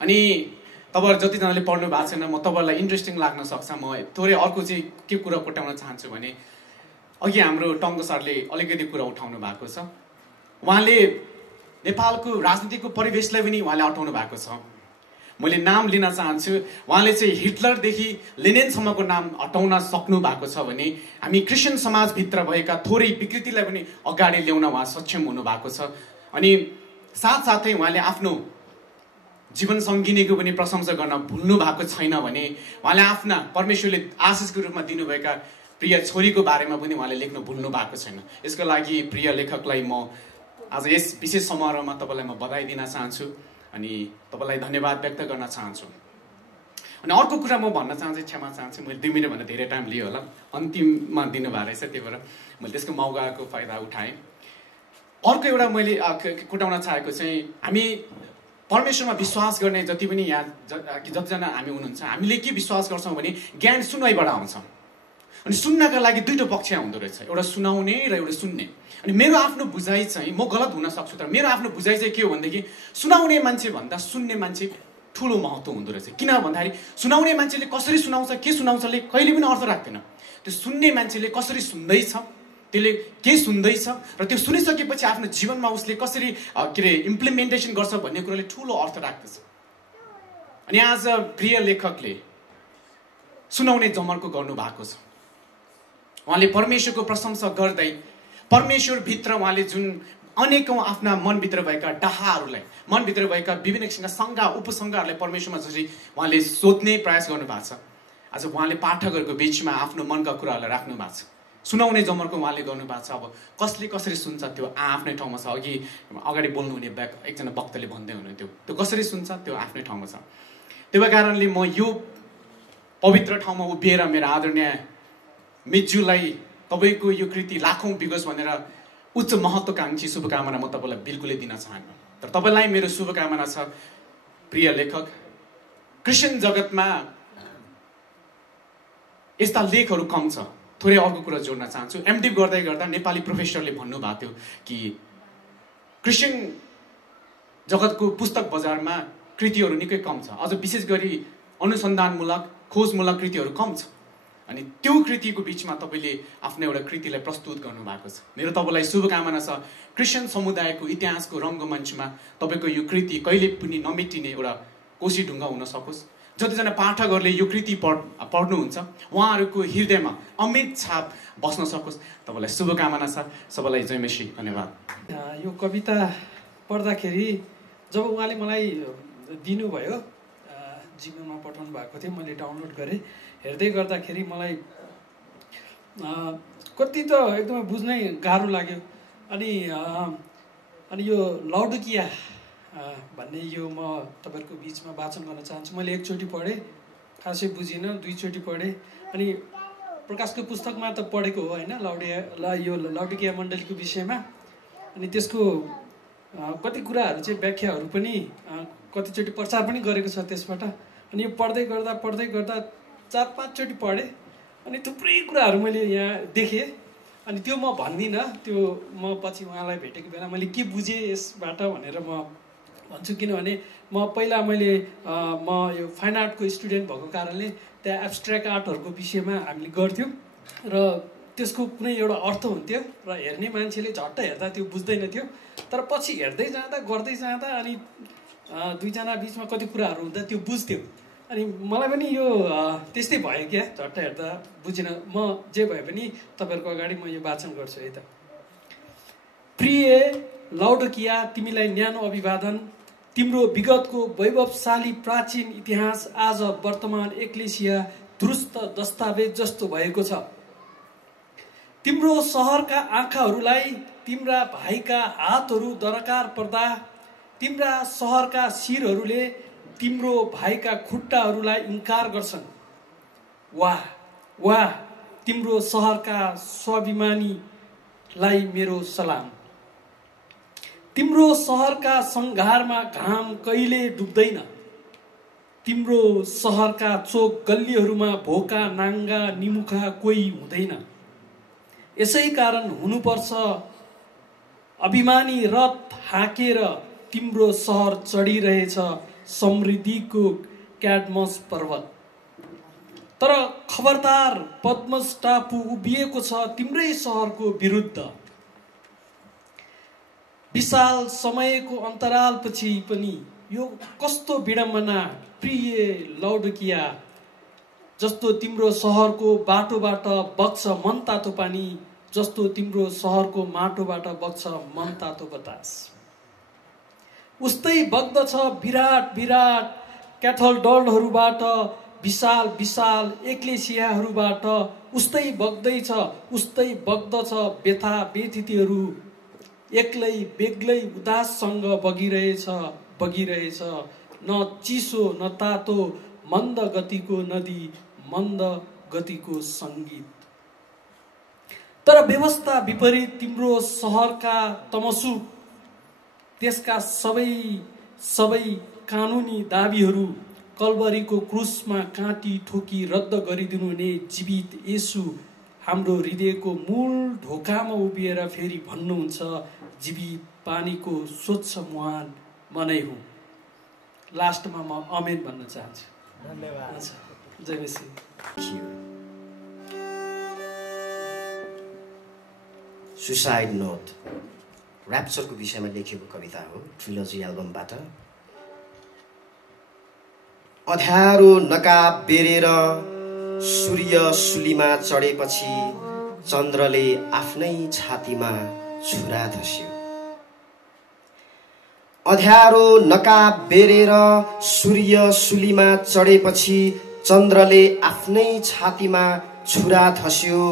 अनि तपाईँहरू जतिजनाले पढ्नु भएको छैन, म तपाईँहरूलाई इन्ट्रेस्टिङ लाग्न सक्छ। म थोरै अर्को चाहिँ के कुरा कोट्याउन चाहन्छु भने अघि हाम्रो टङ्गो सरले अलिकति कुरा उठाउनु भएको छ। उहाँले नेपालको राजनीतिको परिवेशलाई पनि उहाँले अटाउनु भएको छ। मैले नाम लिन चाहन्छु, उहाँले चाहिँ हिटलरदेखि लेनिनसम्मको नाम हटाउन सक्नु भएको छ भने हामी क्रिस्चियन समाजभित्र भएका थोरै विकृतिलाई पनि अगाडि ल्याउन उहाँ सक्षम हुनुभएको छ। अनि साथसाथै उहाँले आफ्नो जीवन सङ्गिनीको पनि प्रशंसा गर्न भुल्नु भएको छैन भने उहाँले आफ्ना परमेश्वरले आशिषको रूपमा दिनुभएका प्रिय छोरीको बारेमा पनि उहाँले लेख्न भुल्नु भएको छैन। यसको लागि प्रिय लेखकलाई म आज यस विशेष समारोहमा तपाईँलाई म बधाई दिन चाहन्छु अनि तपाईँलाई धन्यवाद व्यक्त गर्न चाहन्छु। अनि अर्को कुरा म भन्न चाहन्छु, क्षमा चाहन्छु, मैले 2 मिनटभन्दा धेरै टाइम लिएँ होला, अन्तिममा दिनुभएको रहेछ, त्यही भएर मैले त्यसको मौकाको फाइदा उठाएँ। अर्को एउटा मैले कुटाउन चाहेको चाहिँ हामी परमेश्वरमा विश्वास गर्ने जति पनि यहाँ जतिजना हामी हुनुहुन्छ, हामीले के विश्वास गर्छौँ भने ज्ञान सुनाइबाट आउँछ। अनि सुन्नका लागि दुईटो पक्ष हुँदो रहेछ, एउटा सुनाउने र एउटा सुन्ने। अनि मेरो आफ्नो बुझाइ चाहिँ, म गलत हुन सक्छु, तर मेरो आफ्नो बुझाइ चाहिँ के हो भनेदेखि सुनाउने मान्छे भन्दा सुन्ने मान्छे ठुलो महत्त्व हुँदो रहेछ। किन भन्दाखेरि सुनाउने मान्छेले कसरी सुनाउँछ, के सुनाउँछले कहिले पनि अर्थ राख्दैन। त्यो सुन्ने मान्छेले कसरी सुन्दैछ, त्यसले के सुन्दैछ र त्यो सुनिसकेपछि आफ्नो जीवनमा उसले कसरी इम्प्लिमेन्टेसन गर्छ भन्ने कुराले ठुलो अर्थ राख्दछ। अनि आज प्रिय लेखकले सुनाउने जमर्को गर्नु भएको छ। उहाँले परमेश्वरको प्रशंसा गर्दै परमेश्वरभित्र उहाँले जुन अनेकौं आफ्ना मनभित्र भएका डाहाहरूलाई, मनभित्र भएका विभिन्न किसिमका शङ्का उपशङ्काहरूलाई परमेश्वरमा जसरी उहाँले सोध्ने प्रयास गर्नुभएको छ, आज उहाँले पाठकहरूको बिचमा आफ्नो मनका कुराहरूलाई राख्नु भएको छ। सुनाउने जमर्को उहाँले गर्नुभएको छ। अब कसले कसरी सुन्छ त्यो आफ्नै ठाउँमा छ। अगाडि बोल्नुहुने एकजना वक्ताले भन्दै हुनुहुन्थ्यो, त्यो कसरी सुन्छ त्यो आफ्नै ठाउँमा छ। त्यो कारणले म यो पवित्र ठाउँमा उभिएर मेरो आदरणीय मिज्यूलाई तपाईँको यो कृति लाखौं बिगोस् भनेर उच्च महत्त्वकांक्षी शुभकामना म तपाईँलाई बिल्कुलै दिन चाहन्न। तर तपाईँलाई मेरो शुभकामना छ प्रिय लेखक। क्रिस्चियन जगतमा यस्ता लेखहरू कम छ थोरै अर्को कुरा जोड्न चाहन्छु। एमडिप गर्दै गर्दा नेपाली प्रोफेसरले भन्नुभएको थियो कि क्रिस्चियन जगतको पुस्तक बजारमा कृतिहरू निकै कम छ, अझ विशेष गरी अनुसन्धानमूलक खोजमूलक कृतिहरू कम छ। अनि त्यो कृतिको बिचमा तपाईँले आफ्नो एउटा कृतिलाई प्रस्तुत गर्नुभएको छ। मेरो तपाईँलाई शुभकामना छ क्रिस्चियन समुदायको इतिहासको रङ्गमञ्चमा तपाईँको यो कृति कहिले पनि नमेटिने एउटा कोसी ढुङ्गा हुन सकोस्। जतिजना पाठकहरूले यो कृति पढ्नुहुन्छ उहाँहरूको हृदयमा अमिट छाप बस्न सकोस्। तपाईँलाई शुभकामना छ। सबैलाई जय मसी, धन्यवाद। यो कविता पढ्दाखेरि जब उहाँले मलाई दिनुभयो, जीवनमा पठाउनु भएको थियो, मैले डाउनलोड गरेँ। हेर्दै गर्दाखेरि मलाई कति त एकदमै बुझ्नै गाह्रो लाग्यो। अनि यो लाउडुकिया भन्ने यो म तपाईँहरूको बिचमा वाचन गर्न चाहन्छु। मैले एकचोटि पढेँ, खासै बुझिनँ, दुईचोटि पढेँ। अनि प्रकाशको पुस्तकमा त पढेको हो होइन, यो लाउडुकिया मण्डलीको विषयमा। अनि त्यसको कति कुराहरू चाहिँ व्याख्याहरू पनि कतिचोटि प्रचार पनि गरेको छ त्यसबाट। अनि यो पढ्दै गर्दा 4-5 चोटि पढेँ। अनि थुप्रै कुराहरू मैले यहाँ देखेँ। अनि त्यो म भन्दिनँ, त्यो म पछि उहाँलाई भेटेको बेला मैले के बुझेँ यसबाट भनेर म भन्छु। किनभने मैले यो फाइन आर्टको स्टुडेन्ट भएको कारणले त्यहाँ एब्स्ट्र्याक्ट आर्टहरूको विषयमा हामीले गर्थ्यौँ र त्यसको कुनै एउटा अर्थ हुन्थ्यो र हेर्ने मान्छेले झट्ट हेर्दा त्यो बुझ्दैन थियो। तर पछि हेर्दै जाँदा गर्दै जाँदा अनि दुईजना बिचमा कति कुराहरू हुँदा त्यो बुझ्थ्यो। अनि मलाई पनि यो त्यस्तै भयो क्या, झट्ट हेर्दा बुझिन। म जे भए पनि तपाईँहरूको अगाडि म यो वाचन गर्छु है त। प्रिय लाउडोकिया, तिमीलाई न्यानो अभिवादन। तिम्रो विगतको वैभवशाली प्राचीन इतिहास आज वर्तमान एक्लेसिया दुरुस्त दस्तावेज जस्तो भएको छ। तिम्रो सहरका आँखाहरूलाई तिम्रा भाइका हातहरू दरकार पर्दा तिम्रा सहरका शिरहरूले तिम्रो भाइका खुट्टाहरूलाई इन्कार गर्छन्। वाह वाह, तिम्रो सहरका स्वाभिमानीलाई मेरो सलाम। तिम्रो सहरका सङ्घारमा घाम कहिले डुब्दैन। तिम्रो सहरका चोक गल्लीहरूमा भोका नाङ्गा निमुखा कोही हुँदैन। यसै कारण हुनुपर्छ अभिमानी रथ हाकेर तिम्रो सहर चढिरहेछ समृद्धिको क्याडमस पर्वत। तर खबरदार, पद्मस टापु उभिएको छ तिम्रै सहरको विरुद्ध। विशाल समयको अन्तरालपछि पनि यो कस्तो विडम्बना प्रिय लाउडोकिया, जस्तो तिम्रो सहरको बाटोबाट बग्छ मन तातो पानी, जस्तो तिम्रो सहरको माटोबाट बग्छ मन तातो बतास। उस्तै बग्दछ विराट विराट क्याथेड्रलहरूबाट, विशाल विशाल एक्लेसियाहरूबाट उस्तै बग्दछ व्यथा व्यथितिहरू। एक्लै बेग्लै उदाससँग बगिरहेछ न चिसो न तातो, मन्द गतिको नदी, मन्द गतिको सङ्गीत। तर व्यवस्था विपरीत तिम्रो सहरका तमसु, त्यसका सबै कानुनी दाबीहरू कल्वरीको क्रुसमा काँटी ठोकी रद्द गरिदिनु हुने जीवित येशू हाम्रो हृदयको मूल ढोकामा उभिएर फेरि भन्नुहुन्छ, जीवित पानीको स्वच्छ मुहान म नै हुँ। लास्टमा म अमेन भन्न चाहन्छु। धन्यवाद। जय मसी। सुसाइड नोट ऱ्याप्चरको विषयमा लेखिएको कविता हो, ट्रिलोजी एल्बमबाट। अँध्यारो नकाब बेरेर सूर्य सुलीमा चढेपछि चन्द्रले आफ्नै छातीमा छुरा धस्यो। अँध्यारो नकाब बेरेर सूर्य सुलीमा चढेपछि चन्द्रले आफ्नै छातीमा छुरा धस्यो।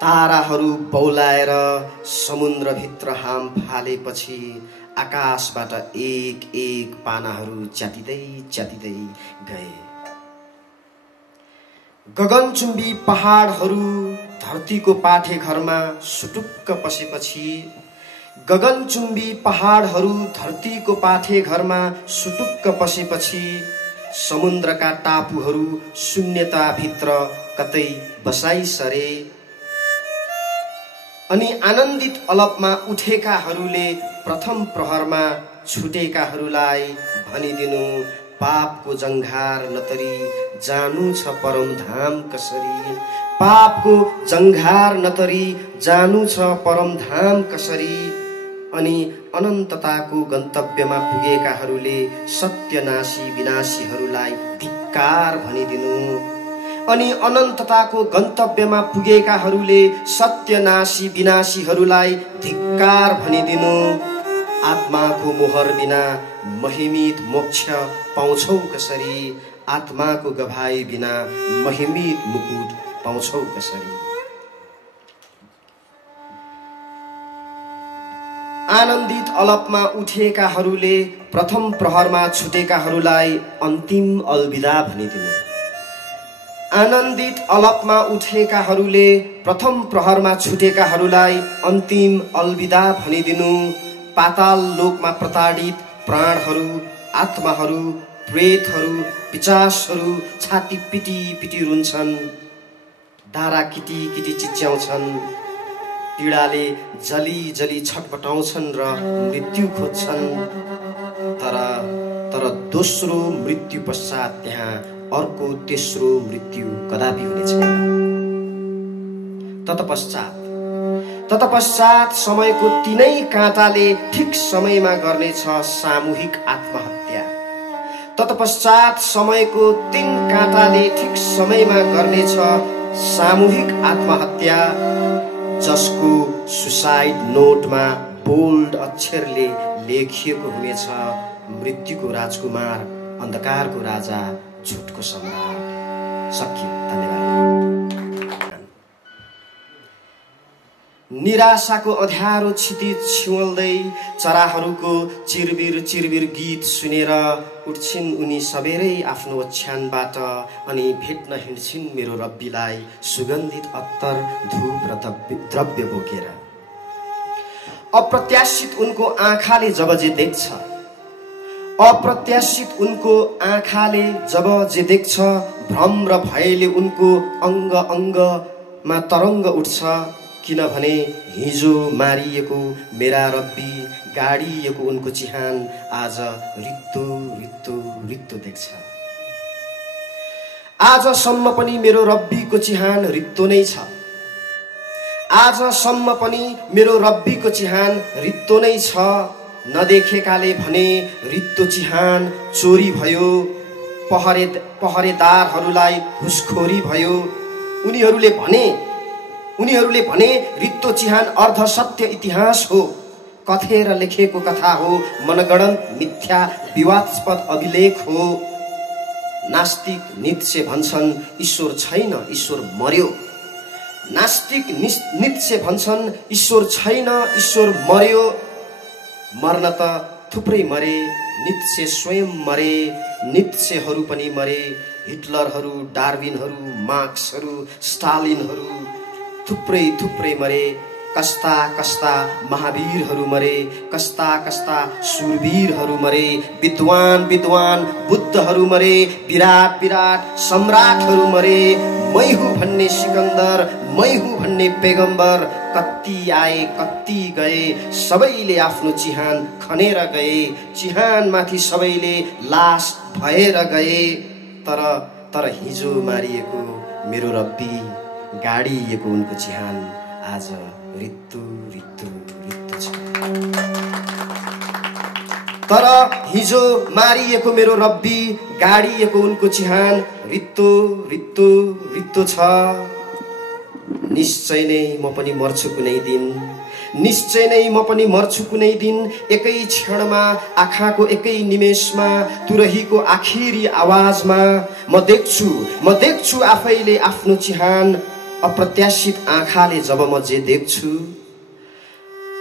ताराहरू बौलाएर समुद्रभित्र हाम फालेपछि आकाशबाट एक एक पानाहरू च्यातिँदै गए। गगनचुम्बी पहाडहरू धरतीको पाठे घरमा सुटुक्क पसेपछि, गगनचुम्बी पहाडहरू धरतीको पाठे घरमा सुटुक्क पसेपछि समुद्रका टापुहरू शून्यताभित्र कतै बसाई सरे। अनि आनन्दित अलपमा उठेकाहरूले प्रथम प्रहरमा छुटेकाहरूलाई भनिदिनु, पापको जङ्घार नतरी जानु छ परम धाम कसरी। पापको जङ्घार नतरी जानु छ परम धाम कसरी। अनि अनन्तताको गन्तव्यमा पुगेकाहरूले सत्यनाशी विनाशीहरूलाई धिक्कार भनिदिनु। अनि अनन्तताको गन्तव्यमा पुगेकाहरूले सत्यनाशी विनाशीहरूलाई धिक्कार भनिदिनु। आत्माको मोहर बिना महिमित मोक्ष पाउँछौ कसरी। आत्माको गवाई बिना महिमित मुकुट पाउँछौ कसरी। आनन्दित अलपमा उठेकाहरूले प्रथम प्रहरमा छुटेकाहरूलाई अन्तिम अलविदा भनिदिनु। आनन्दित अलपमा उठेकाहरूले प्रथम प्रहरमा छुटेकाहरूलाई अन्तिम अलविदा भनिदिनु। पाताल लोकमा प्रताडित प्राणहरू, आत्माहरू, प्रेतहरू, पिचासहरू छाती पिटी पिटी रुन्छन्, दारा किटी किटी चिच्याउँछन्, पीडाले जली जली छटपटाउँछन् र मृत्यु खोज्छन्। तर दोस्रो मृत्यु पश्चात त्यहाँ अर्को तेस्रो मृत्यु कदापि हुने छैन। तत्पश्चात समयको तीनै काँटाले ठिक समयमा गर्नेछ सामूहिक आत्महत्या। तत्पश्चात समयको 3 काँटाले ठिक समयमा गर्नेछ सामूहिक आत्महत्या, जसको सुसाइड नोटमा बोल्ड अक्षरले लेखिएको हुनेछ, मृत्युको राजकुमार, अन्धकारको राजा, झुटको सम्राट। सकियो। धन्यवाद। निराशाको अँध्यारो क्षितिज छिवल्दै चराहरूको चिरबिर चिरबिर गीत सुनेर उठ्छिन् उनी सबेरै आफ्नो ओछ्यानबाट अनि भेट्न हिँड्छिन् मेरो रब्बीलाई सुगन्धित अत्तर धूप र द्रव्य बोकेर। अप्रत्याशित उनको आँखाले जब जे देख्छ, अप्रत्याशित उनको आँखाले जब जे देख्छ, भ्रम र भयले उनको अङ्ग अङ्गमा तरङ्ग उठ्छ। किनभने हिजो मारिएको मेरा रब्बी, गाडिएको उनको चिहान आज रित्तो रित्तो रित्तो देख्छ। आजसम्म पनि मेरो रब्बीको चिहान रित्तो नै छ। आजसम्म पनि मेरो रब्बीको चिहान रित्तो नै छ। नदेखेकाले भने रित्तो चिहान चोरी भयो, पहरेदारहरूलाई घुसखोरी भयो। उनीहरूले भने रित्तो चिहान अर्ध सत्य इतिहास हो, कथेर लेखेको कथा हो, मनगढन्त मिथ्या विवादास्पद अभिलेख हो। नास्तिक नित्से भन्छन् ईश्वर छैन, ईश्वर मर्यो। नास्तिक नित्से भन्छन् ईश्वर छैन, ईश्वर मर्यो। मर्न त थुप्रै मरे, नित्से स्वयं मरे, नित्सेहरू पनि मरे, हिटलरहरू, डार्विनहरू, मार्क्सहरू, स्टालिनहरू थुप्रै थुप्रै मरे। कस्ता कस्ता महावीरहरू मरे, कस्ता कस्ता सुरवीरहरू मरे, विद्वान विद्वान बुद्धहरू मरे, विराट विराट सम्राटहरू मरे। मै हुँ भन्ने सिकन्दर, मै हुँ भन्ने पैगम्बर, कति आए कति गए, सबैले आफ्नो चिहान खनेर गए। चिहानमाथि सबैले लास भएर गए। तर हिजो मारिएको मेरो रब्बी, गाडिएको उनको चिहान आज रित्तो रित्तो रित्तो छ। तर हिजो मारिएको मेरो रब्बी, गाडिएको उनको चिहान रित्तो रित्तो रित्तो छ। निश्चय नै म पनि मर्छु कुनै दिन, निश्चय नै म पनि मर्छु कुनै दिन। एकै क्षणमा, आँखाको एकै निमेषमा, तुरहीको आखिरी आवाजमा म देख्छु आफैले आफ्नो चिहान। अप्रत्याशित आँखाले जब म जे देख्छु,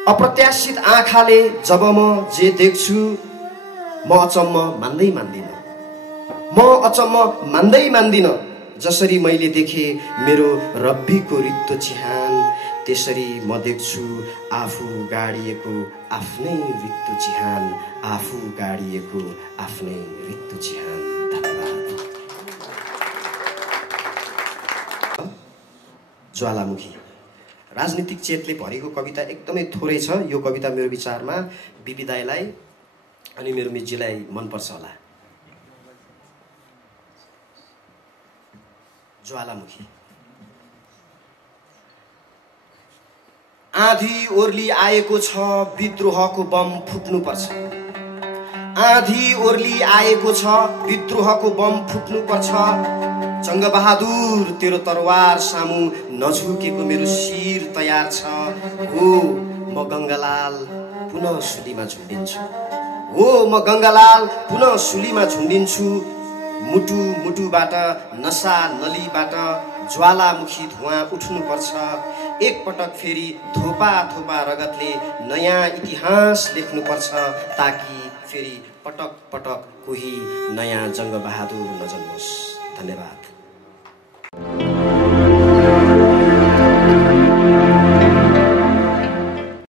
अप्रत्याशित आँखाले जब म जे देख्छु, म अचम्म मान्दै मान्दिन। जसरी मैले देखे मेरो रब्बीको रित्तो चिहान, त्यसरी म देख्छु आफू गाडिएको आफ्नै रित्तो चिहान, आफू गाडिएको आफ्नै रित्तो चिहान। धन्यवाद। ज्वालामुखी। राजनीतिक चेतले भरेको कविता एकदमै थोरै छ। यो कविता मेरो विचारमा बिपी दाइलाई अनि मेरो मिसजीलाई मनपर्छ होला। ज्वालामुखी। आँधी ओर्ली आएको छ, विद्रोहको बम फुट्नुपर्छ। आँधी ओर्ली आएको छ, विद्रोहको बम फुट्नुपर्छ। जङ्गबहादुर तेरो तरवार सामु नझुकेको मेरो शिर तयार छ। हो म गङ्गालाल पुनः सुलीमा झुन्डिन्छु। हो म गङ्गालाल पुनः सुलीमा झुन्डिन्छु। मुटु मुटुबाट नसा नलीबाट ज्वालामुखी धुवाँ उठ्नुपर्छ। एकपटक फेरि थोपा थोपा रगतले नयाँ इतिहास लेख्नुपर्छ, ताकि फेरि पटक पटक कोही नयाँ जङ्गबहादुर नजन्मोस्। धन्यवाद।